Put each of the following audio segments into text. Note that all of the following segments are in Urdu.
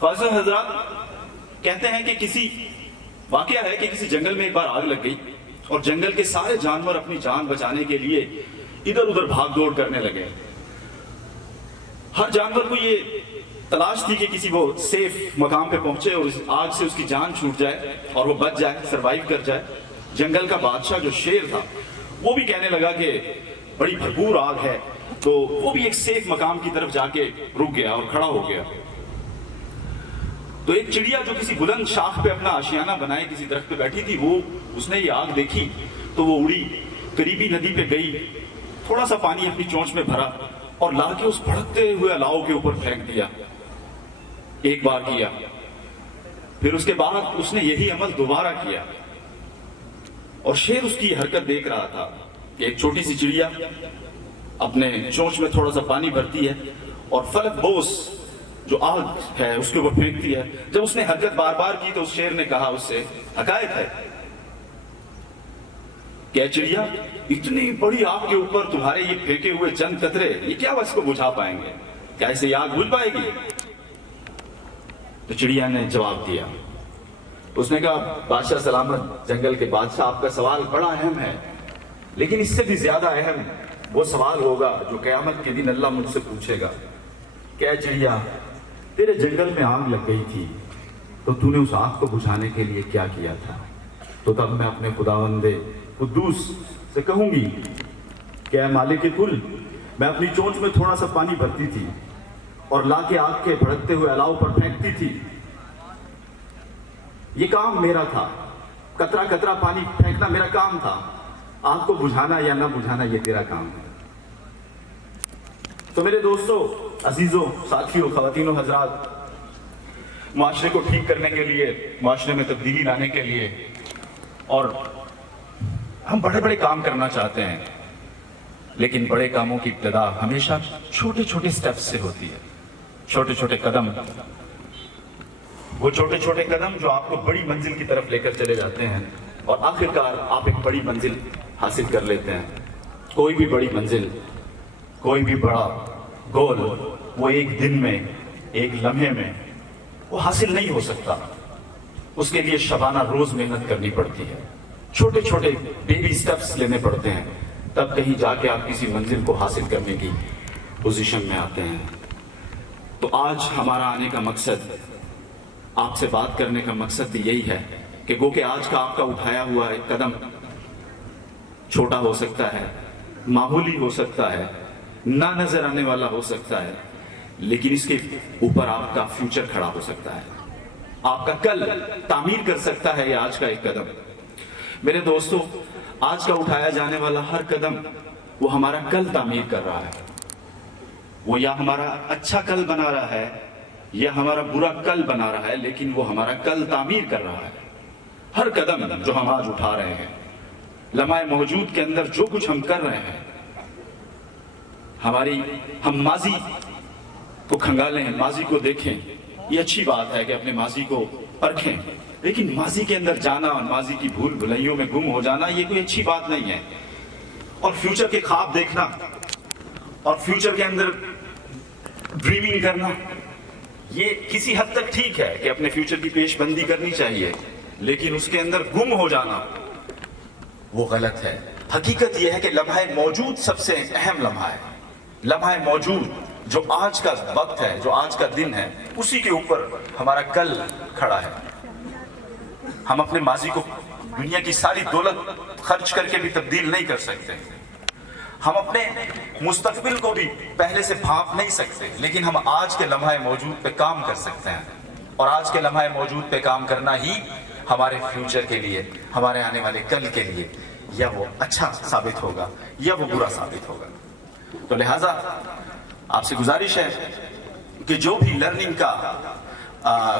خواجہ حضرات کہتے ہیں کہ کسی واقعہ ہے کہ کسی جنگل میں ایک بار آگ لگ گئی اور جنگل کے سارے جانور اپنی جان بچانے کے لیے ادھر ادھر بھاگ دوڑ کرنے لگے. ہر جانور کو یہ تلاش تھی کہ کسی وہ سیف مقام پہ پہنچے اور اس آگ سے اس کی جان چھوٹ جائے اور وہ بچ جائے، سروائیو کر جائے. جنگل کا بادشاہ جو شیر تھا وہ بھی کہنے لگا کہ بڑی بھرپور آگ ہے، تو وہ بھی ایک سیف مقام کی طرف جا کے رک گیا اور کھڑا ہو گیا. تو ایک چڑیا جو کسی بلند شاخ پہ اپنا آشیانہ بنائے کسی درخت پہ بیٹھی تھی، وہ اس نے یہ آگ دیکھی تو وہ اڑی، قریبی ندی پہ گئی، تھوڑا سا پانی اپنی چونچ میں بھرا اور لا کے اس بھڑکتے ہوئے الاؤ کے اوپر پھینک دیا. ایک بار کیا، پھر اس کے بعد اس نے یہی عمل دوبارہ کیا اور شیر اس کی حرکت دیکھ رہا تھا کہ ایک چھوٹی سی چڑیا اپنے چونچ میں تھوڑا سا پانی بھرتی ہے اور فلک بوس جو آگ ہے اس کے اوپر پھینکتی ہے. جب اس نے حرکت بار بار کی تو اس شیر نے کہا اس سے، حقائق ہے کہ چڑیا اتنی بڑی آگ کے اوپر تمہارے یہ پھینکے ہوئے چند قطرے یہ کیا اس کو بجھا پائیں گے؟ کیا اسے یہ آگ بجھ پائے گی؟ تو چڑیا نے جواب دیا، اس نے کہا بادشاہ سلامت، جنگل کے بادشاہ، آپ کا سوال بڑا اہم ہے، لیکن اس سے بھی زیادہ اہم وہ سوال ہوگا جو قیامت کے دن اللہ مجھ سے پوچھے گا کہ اے چڑیا، تیرے جنگل میں آگ لگ گئی تھی تو تو نے اس آگ کو بجھانے کے لیے کیا کیا تھا؟ تو تب میں اپنے خداوند قدوس سے کہوں گی کہ اے مالک کل، میں اپنی چونچ میں تھوڑا سا پانی بھرتی تھی اور لا کے آگ کے بھڑکتے ہوئے الاؤ پر پھینکتی تھی. یہ کام میرا تھا، قطرہ قطرہ پانی پھینکنا میرا کام تھا. آگ کو بجھانا یا نہ بجھانا یہ تیرا کام ہے. تو میرے دوستوں، عزیزوں، ساتھیوں، خواتین و حضرات، معاشرے کو ٹھیک کرنے کے لیے، معاشرے میں تبدیلی لانے کے لیے، اور ہم بڑے بڑے کام کرنا چاہتے ہیں، لیکن بڑے کاموں کی ابتدا ہمیشہ چھوٹے چھوٹے سٹیپس سے ہوتی ہے. چھوٹے چھوٹے قدم، وہ چھوٹے چھوٹے قدم جو آپ کو بڑی منزل کی طرف لے کر چلے جاتے ہیں اور آخرکار آپ ایک بڑی منزل حاصل کر لیتے ہیں. کوئی بھی بڑی منزل، کوئی بھی بڑا گول وہ ایک دن میں، ایک لمحے میں وہ حاصل نہیں ہو سکتا. اس کے لیے شبانہ روز محنت کرنی پڑتی ہے، چھوٹے چھوٹے بیبی سٹیپس لینے پڑتے ہیں، تب کہیں جا کے آپ کسی منزل کو حاصل کرنے کی پوزیشن میں آتے ہیں. تو آج ہمارا آنے کا مقصد، آپ سے بات کرنے کا مقصد بھی یہی ہے کہ گو کہ آج کا آپ کا اٹھایا ہوا ایک قدم چھوٹا ہو سکتا ہے، معمولی ہو سکتا ہے، نہ نظر آنے والا ہو سکتا ہے، لیکن اس کے اوپر آپ کا فیوچر کھڑا ہو سکتا ہے، آپ کا کل تعمیر کر سکتا ہے یہ آج کا ایک قدم. میرے دوستوں، آج کا اٹھایا جانے والا ہر قدم وہ ہمارا کل تعمیر کر رہا ہے. وہ یا ہمارا اچھا کل بنا رہا ہے یا ہمارا برا کل بنا رہا ہے، لیکن وہ ہمارا کل تعمیر کر رہا ہے. ہر قدم جو ہم آج اٹھا رہے ہیں، لمحہ موجود کے اندر جو کچھ ہم کر رہے ہیں، ہم ماضی کو کھنگالیں، ماضی کو دیکھیں. یہ اچھی بات ہے کہ اپنے ماضی کو پرکھیں، لیکن ماضی کے اندر جانا اور ماضی کی بھول بھلائیوں میں گم ہو جانا یہ کوئی اچھی بات نہیں ہے. اور فیوچر کے خواب دیکھنا اور فیوچر کے اندر ڈریمنگ کرنا یہ کسی حد تک ٹھیک ہے کہ اپنے فیوچر کی پیش بندی کرنی چاہیے، لیکن اس کے اندر گم ہو جانا وہ غلط ہے. حقیقت یہ ہے کہ لمحہ موجود سب سے اہم لمحہ ہے. لمحہ موجود جو آج کا وقت ہے، جو آج کا دن ہے، اسی کے اوپر ہمارا کل کھڑا ہے. ہم اپنے ماضی کو دنیا کی ساری دولت خرچ کر کے بھی تبدیل نہیں کر سکتے. ہم اپنے مستقبل کو بھی پہلے سے بھانپ نہیں سکتے، لیکن ہم آج کے لمحہ موجود پہ کام کر سکتے ہیں. اور آج کے لمحہ موجود پہ کام کرنا ہی ہمارے فیوچر کے لیے، ہمارے آنے والے کل کے لیے یا وہ اچھا ثابت ہوگا یا وہ برا ثابت ہوگا. تو لہٰذا آپ سے گزارش ہے کہ جو بھی لرننگ کا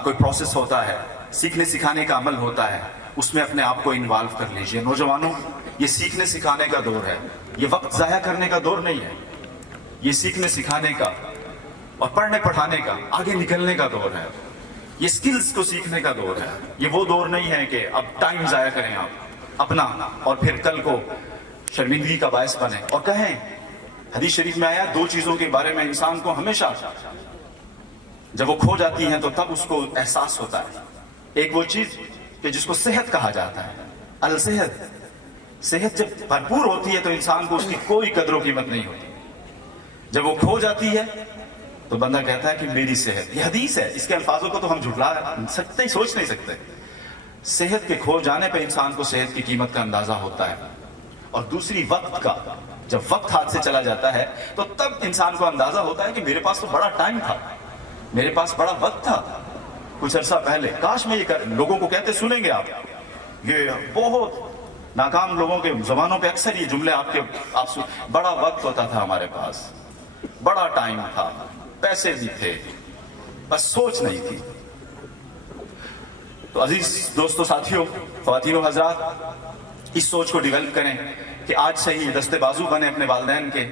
کوئی پروسیس ہوتا ہے، سیکھنے سکھانے کا عمل ہوتا ہے، اس میں اپنے آپ کو انوالو کر لیجئے. نوجوانوں، یہ سیکھنے سکھانے کا دور ہے، یہ وقت ضائع کرنے کا دور نہیں ہے. یہ سیکھنے سکھانے کا اور پڑھنے پڑھانے کا، آگے نکلنے کا دور ہے. یہ سکلز کو سیکھنے کا دور ہے. یہ وہ دور نہیں ہے کہ اب ٹائم ضائع کریں آپ اپنا اور پھر کل کو شرمندگی کا باعث بنے. اور کہیں، حدیث شریف میں آیا، دو چیزوں کے بارے میں انسان کو ہمیشہ جب وہ کھو جاتی ہیں تو تب اس کو احساس ہوتا ہے ایک وہ چیز کہ جس کو صحت کہا جاتا ہے، الصحت۔ صحت جب بھرپور ہوتی ہے تو انسان کو اس کی کوئی قدر و قیمت نہیں ہوتی، جب وہ کھو جاتی ہے تو بندہ کہتا ہے کہ میری صحت، یہ حدیث ہے، اس کے الفاظوں کو تو ہم جھٹلا سکتے ہی، سوچ نہیں سکتے۔ صحت کے کھو جانے پہ انسان کو صحت کی قیمت کا اندازہ ہوتا ہے، اور دوسری وقت کا، جب وقت ہاتھ سے چلا جاتا ہے تو تب انسان کو اندازہ ہوتا ہے کہ میرے پاس تو بڑا ٹائم تھا، میرے پاس بڑا وقت تھا کچھ عرصہ پہلے، کاش میں یہ لوگوں کو کہتے سنیں گے آپ، یہ بہت ناکام لوگوں کے زبانوں پہ اکثر یہ جملے آپ بڑا وقت ہوتا تھا ہمارے پاس، بڑا ٹائم تھا، پیسے بھی تھے، بس سوچ نہیں تھی۔ تو عزیز دوستو، ساتھیوں، خواتین و حضرات، اس سوچ کو ڈیولپ کریں کہ آج سے ہی دستے بازو بنے اپنے والدین کے،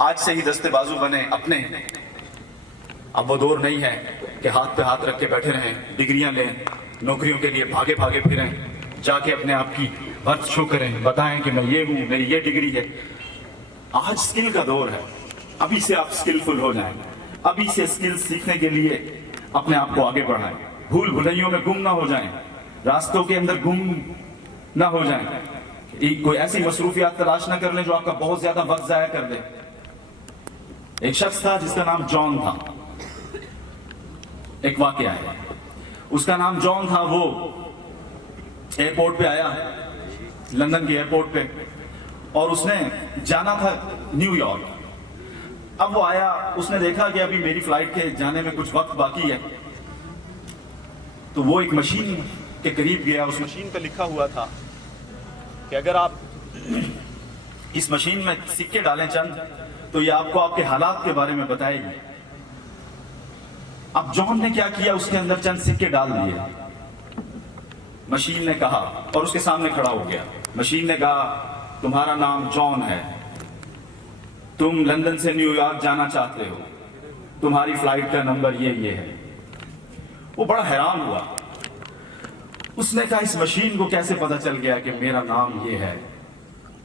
آج سے ہی دستے بازو بنے اپنے۔ اب وہ دور نہیں ہے کہ ہاتھ پہ ہاتھ رکھ کے بیٹھے رہیں، ڈگریاں لیں، نوکریوں کے لیے بھاگے بھاگے پھریں، جا کے اپنے آپ کی ورث شو کریں، بتائیں کہ میں یہ ہوں، میری یہ ڈگری ہے۔ آج سکل کا دور ہے، ابھی سے آپ سکلفل ہو جائیں، ابھی سے سکل سیکھنے کے لیے اپنے آپ کو آگے بڑھائیں، بھول بھلائیوں میں گم نہ ہو جائیں، راستوں کے اندر گم نہ ہو جائیں، کوئی ایسی مصروفیات تلاش نہ کر لیں جو آپ کا بہت زیادہ وقت ضائع کر دے۔ ایک شخص تھا جس کا نام جان تھا، ایک واقعہ ہے، اس کا نام جان تھا۔ وہ ایئرپورٹ پہ آیا، لندن کے ایئرپورٹ پہ، اور اس نے جانا تھا نیو یارک۔ اب وہ آیا، اس نے دیکھا کہ ابھی میری فلائٹ کے جانے میں کچھ وقت باقی ہے، تو وہ ایک مشین کے قریب گیا۔ اس مشین پہ لکھا ہوا تھا کہ اگر آپ اس مشین میں سکے ڈالیں چند تو یہ آپ کو آپ کے حالات کے بارے میں بتائے گی۔ اب جان نے کیا کیا، اس کے اندر چند سکے ڈال دیے۔ مشین نے کہا، اور اس کے سامنے کھڑا ہو گیا، مشین نے کہا تمہارا نام جان ہے، تم لندن سے نیو یارک جانا چاہتے ہو، تمہاری فلائٹ کا نمبر یہ ہے۔ وہ بڑا حیران ہوا، اس نے کہا اس مشین کو کیسے پتا چل گیا کہ میرا نام یہ ہے،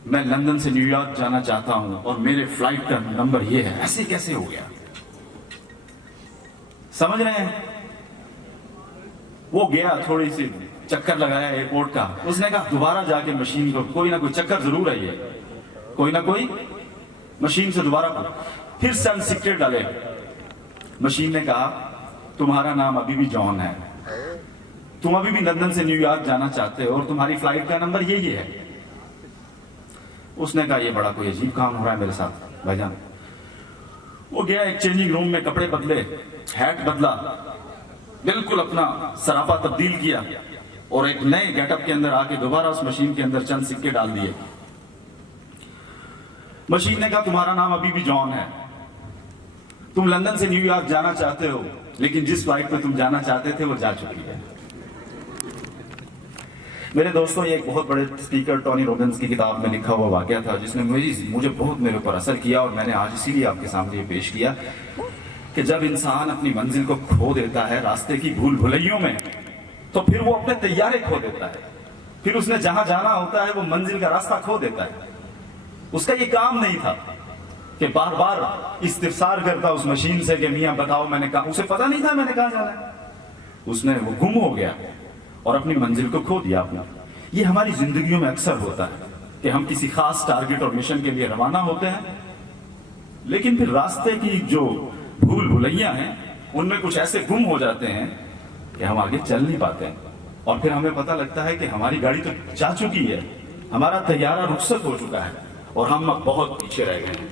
میں لندن سے نیو یارک جانا چاہتا ہوں اور میرے فلائٹ کا نمبر یہ ہے، ایسے کیسے ہو گیا؟ سمجھ رہے ہیں؟ وہ گیا، تھوڑی سی چکر لگایا ایئرپورٹ کا، اس نے کہا دوبارہ جا کے مشین کو، کوئی نہ کوئی چکر ضرور ہے، یہ کوئی نہ کوئی مشین سے دوبارہ پھر چند سکے ڈالے۔ مشین نے کہا تمہارا نام ابھی بھی جان ہے، تم ابھی بھی لندن سے نیو یارک جانا چاہتے ہو اور تمہاری فلائٹ کا نمبر یہ ہے۔ اس نے کہا یہ بڑا کوئی عجیب کام ہو رہا ہے میرے ساتھ بھائی جان۔ وہ گیا ایک چینجنگ روم میں، کپڑے بدلے، ہیٹ بدلا، بالکل اپنا سراپا تبدیل کیا، اور ایک نئے گیٹ اپ کے اندر آ کے دوبارہ اس مشین کے اندر چند سکے ڈال دیے۔ مشین نے کہا تمہارا نام ابھی بھی جان ہے، تم لندن سے نیو یارک جانا چاہتے ہو، لیکن جس فلائٹ پہ تم جانا چاہتے تھے وہ جا چکی ہے۔ میرے دوستوں، یہ ایک بہت بڑے اسپیکر ٹونی روبنز کی کتاب میں لکھا ہوا واقعہ تھا جس نے مجھے بہت میرے اوپر اثر کیا، اور میں نے آج اسی لیے آپ کے سامنے یہ پیش کیا کہ جب انسان اپنی منزل کو کھو دیتا ہے راستے کی بھول بھلائیوں میں، تو پھر وہ اپنے طیارے کھو دیتا ہے، پھر اس نے جہاں جانا ہوتا ہے وہ منزل کا راستہ کھو دیتا ہے۔ اس کا یہ کام نہیں تھا کہ بار بار استفسار کرتا اس مشین سے کہ میاں بتاؤ میں نے کہا، اسے پتا نہیں تھا میں نے کہاں جانا ہے، اس نے وہ گم ہو گیا اور اپنی منزل کو کھو دیا اپنا۔ یہ ہماری زندگیوں میں اکثر ہوتا ہے کہ ہم کسی خاص ٹارگٹ اور مشن کے لیے روانہ ہوتے ہیں، لیکن پھر راستے کی جو بھول بھلائیاں ہیں ان میں کچھ ایسے گم ہو جاتے ہیں کہ ہم آگے چل نہیں پاتے ہیں، اور پھر ہمیں پتہ لگتا ہے کہ ہماری گاڑی تو جا چکی ہے، ہمارا طیارہ رخصت ہو چکا ہے اور ہم اب بہت پیچھے رہ گئے ہیں۔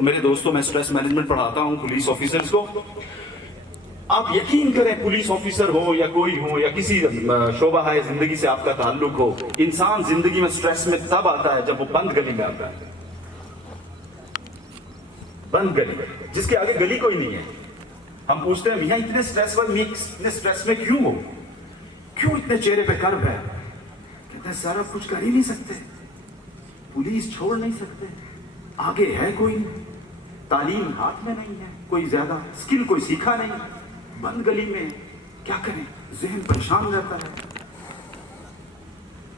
میرے دوستوں، میں اسٹریس مینجمنٹ پڑھاتا ہوں پولیس آفیسرز کو۔ آپ یقین کریں، پولیس آفیسر ہو یا کوئی ہو یا کسی شعبہ ہے زندگی سے آپ کا تعلق ہو، انسان زندگی میں اسٹریس میں تب آتا ہے جب وہ بند گلی میں آتا ہے، بند گلی جس کے آگے گلی کوئی نہیں ہے۔ ہم پوچھتے ہیں میاں اتنے اسٹریس میں کیوں ہو، کیوں اتنے چہرے پہ کرب ہے؟ کہتے ہیں سر اب کچھ کر ہی نہیں سکتے، پولیس چھوڑ نہیں سکتے، آگے ہے کوئی نہیں، تعلیم ہاتھ میں نہیں ہے، کوئی زیادہ اسکل کوئی سیکھا نہیں، بند گلی میں کیا کریں، ذہن پریشان رہتا ہے۔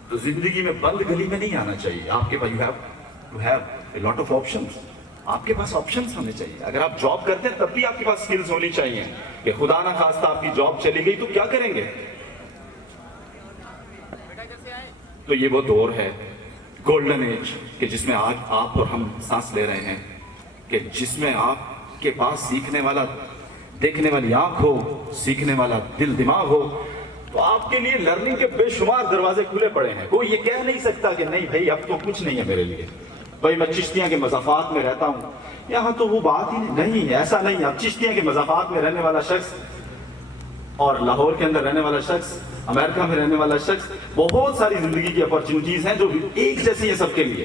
تو زندگی میں بند گلی میں نہیں آنا چاہیے، آپ کے پاس you have a lot of options۔ آپ کے پاس آپشنز ہونے چاہیے. اگر آپ جاب کرتے ہیں تب بھی آپ کے پاس سکلز ہونی چاہیے کہ خدا نہ خواستہ آپ کی جاب چلی گئی تو کیا کریں گے. تو یہ وہ دور ہے گولڈن ایج کہ جس میں آج آپ اور ہم سانس لے رہے ہیں, کہ جس میں آپ کے پاس سیکھنے والا, دیکھنے والی آنکھ ہو, سیکھنے والا دل دماغ ہو, تو آپ کے لیے لرننگ کے بے شمار دروازے کھلے پڑے ہیں. کوئی یہ کہہ نہیں سکتا کہ نہیں بھائی اب تو کچھ نہیں ہے میرے لیے, بھائی میں چشتیاں کے مضافات میں رہتا ہوں. یہاں تو وہ بات ہی نہیں ہے, ایسا نہیں ہے. اب چشتیاں کے مضافات میں رہنے والا شخص اور لاہور کے اندر رہنے والا شخص, امریکہ میں رہنے والا شخص, بہت ساری زندگی کی اپرچونٹیز ہیں جو ایک جیسی ہیں سب کے لیے.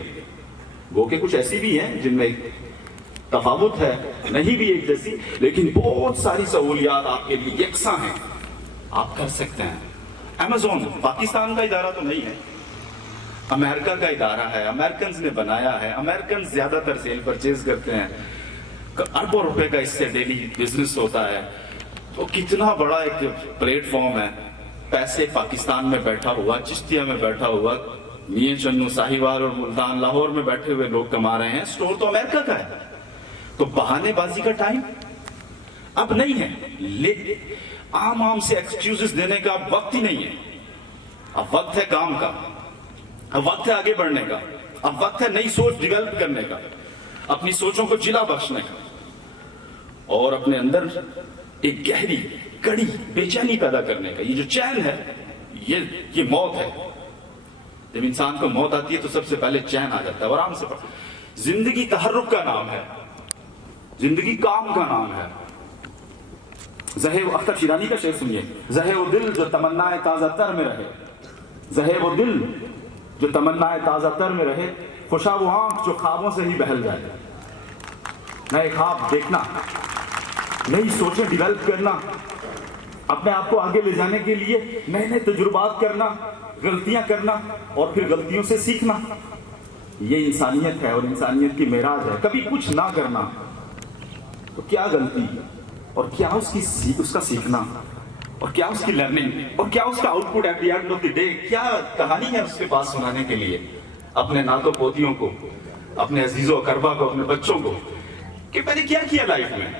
وہ کہ کچھ ایسی بھی ہیں جن میں تفاوت ہے, نہیں بھی ایک جیسی, لیکن بہت ساری سہولیات آپ کے لیے یکساں ہیں, آپ کر سکتے ہیں. ایمیزون پاکستان کا ادارہ تو نہیں ہے, امریکہ کا ادارہ ہے, امریکنز نے بنایا ہے. امریکنز زیادہ تر سیل پرچیز کرتے ہیں, اربوں روپے کا اس سے ڈیلی بزنس ہوتا ہے. تو کتنا بڑا ایک پلیٹ فارم ہے. پیسے پاکستان میں بیٹھا ہوا, چشتیہ میں بیٹھا ہوا, میاں چنو, ساہیوال اور ملتان, لاہور میں بیٹھے ہوئے لوگ کما رہے ہیں. سٹور تو امریکہ کا ہے. تو بہانے بازی کا ٹائم اب نہیں ہے, عام سے ایکسکیوزز دینے کا اب وقت ہی نہیں ہے. اب وقت ہے کام کا, اب وقت ہے آگے بڑھنے کا, اب وقت ہے نئی سوچ ڈیولپ کرنے کا, اپنی سوچوں کو جلا بخشنے کا, اور اپنے اندر ایک گہری کڑی بے چینی پیدا کرنے کا. یہ جو چین ہے یہ موت ہے. جب انسان کو موت آتی ہے تو سب سے پہلے چین آ جاتا ہے. اور آرام سے پڑھ, زندگی تحرک کا نام ہے, زندگی کام کا نام ہے. زہے وہ اختر شیرانی کا شعر سنیے, زہے وہ دل جو تمنا تازہ تر میں رہے, زہے وہ دل جو تمنا تازہ تر میں رہے, خوشا وہ آنکھ جو خوابوں سے ہی بہل جائے. نئے خواب دیکھنا, نئی سوچیں ڈیولپ کرنا, اپنے آپ کو آگے لے جانے کے لیے نئے تجربات کرنا, غلطیاں کرنا اور پھر غلطیوں سے سیکھنا, یہ انسانیت ہے اور انسانیت کی معراج ہے. کبھی کچھ نہ کرنا تو کیا غلطی اور کیا اس کا سیکھنا اور کیا اس کی لرننگ اور کیا اس کا output at the end of the day, کیا کہانی ہے اس کے پاس سنانے کے لیے اپنے ناتوں پوتیوں کو, اپنے عزیزوں اقربا کو, اپنے بچوں کو, کہ میں نے کیا کیا لائف میں.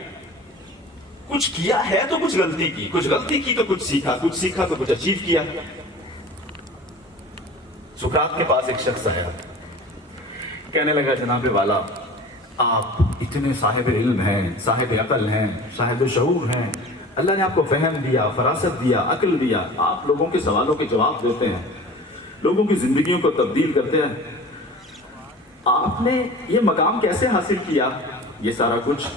کچھ کیا ہے تو کچھ غلطی کی, کچھ غلطی کی تو کچھ سیکھا, کچھ سیکھا تو کچھ اچیو کیا. سقراط کے پاس ایک شخص آیا, کہنے لگا جناب والا آپ اتنے صاحب علم ہیں, صاحب عقل ہیں, صاحب شعور ہیں, اللہ نے آپ کو فہم دیا, فراست دیا, عقل دیا, آپ لوگوں کے سوالوں کے جواب دیتے ہیں, لوگوں کی زندگیوں کو تبدیل کرتے ہیں, آپ نے یہ مقام کیسے حاصل کیا, یہ سارا کچھ.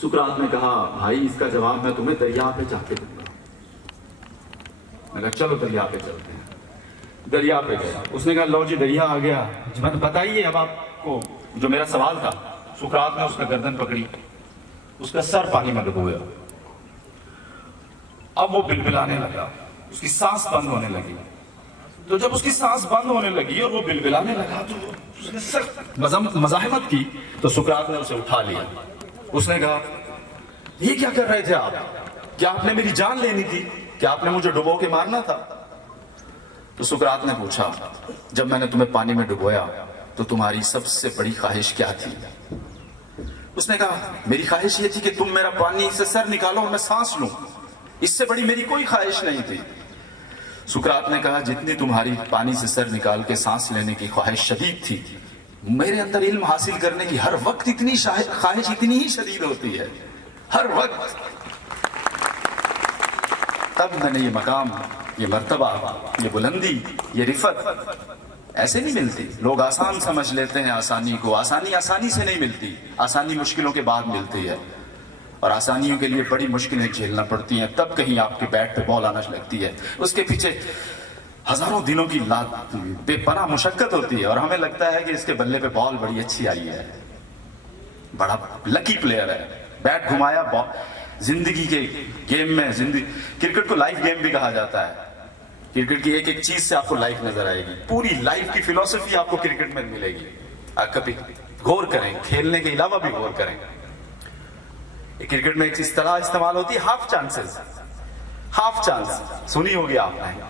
سقراط نے کہا بھائی اس کا جواب میں تمہیں دریا پہ جا کے دوں گا. میں کہا چلو دریا پہ چلتے ہیں. دریا پہ گیا, اس نے کہا لو جی دریا آ گیا, بتائیے اب آپ کو جو میرا سوال تھا. سقراط نے اس کا گردن پکڑی, اس کا سر پانی میں ڈبویا. اب وہ بلبلانے لگا, اس کی سانس بند ہونے لگی. تو جب اس کی سانس بند ہونے لگی اور وہ بلبلانے لگا تو اس نے سخت مزاحمت کی. تو سقراط نے اسے اٹھا لیا. اس نے کہا یہ کیا کر رہے تھے آپ, کیا آپ نے میری جان لینی تھی, کیا آپ نے مجھے ڈبو کے مارنا تھا. تو سقراط نے پوچھا جب میں نے تمہیں پانی میں ڈبویا تو تمہاری سب سے بڑی خواہش کیا تھی. اس نے کہا میری خواہش یہ تھی کہ تم میرا پانی سے سر نکالو اور میں سانس لوں, اس سے بڑی میری کوئی خواہش نہیں تھی. سقراط نے کہا جتنی تمہاری پانی سے سر نکال کے سانس لینے کی خواہش شدید تھی, میرے اندر علم حاصل کرنے کی ہر وقت اتنی خواہش اتنی ہی شدید ہوتی ہے, ہر وقت. تب میں نے یہ مقام, یہ مرتبہ, یہ بلندی, یہ رفت ایسے نہیں ملتی. لوگ آسان سمجھ لیتے ہیں آسانی کو. آسانی سے نہیں ملتی, آسانی مشکلوں کے بعد ملتی ہے, اور آسانیوں کے لیے بڑی مشکلیں جھیلنا پڑتی ہیں. تب کہیں آپ کے بیٹ پہ بال آنا لگتی ہے, اس کے پیچھے ہزاروں دنوں کی بے پناہ مشقت ہوتی ہے, اور ہمیں لگتا ہے کہ اس کے بلے پہ بال بڑی اچھی آئی ہے, بڑا لکی پلیئر ہے, بیٹ گھمایا. زندگی کے گیم میں, کرکٹ کو لائف گیم بھی کہا جاتا ہے. کرکٹ کی ایک ایک چیز سے آپ کو لائف نظر آئے گی, پوری لائف کی فلسفی آپ کو کرکٹ میں ملے گی. آپ کبھی غور کریں, کھیلنے کے علاوہ بھی غور کریں. کرکٹ میں ایک اصطلاح استعمال ہوتی ہے ہاف چانسز. ہاف چانس سنی ہوگی آپ نے.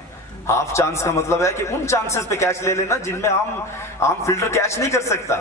ہاف چانس کا مطلب ہے کہ ان چانسز پہ کیچ لے لینا جن میں عام فیلڈر کیچ نہیں کر سکتا.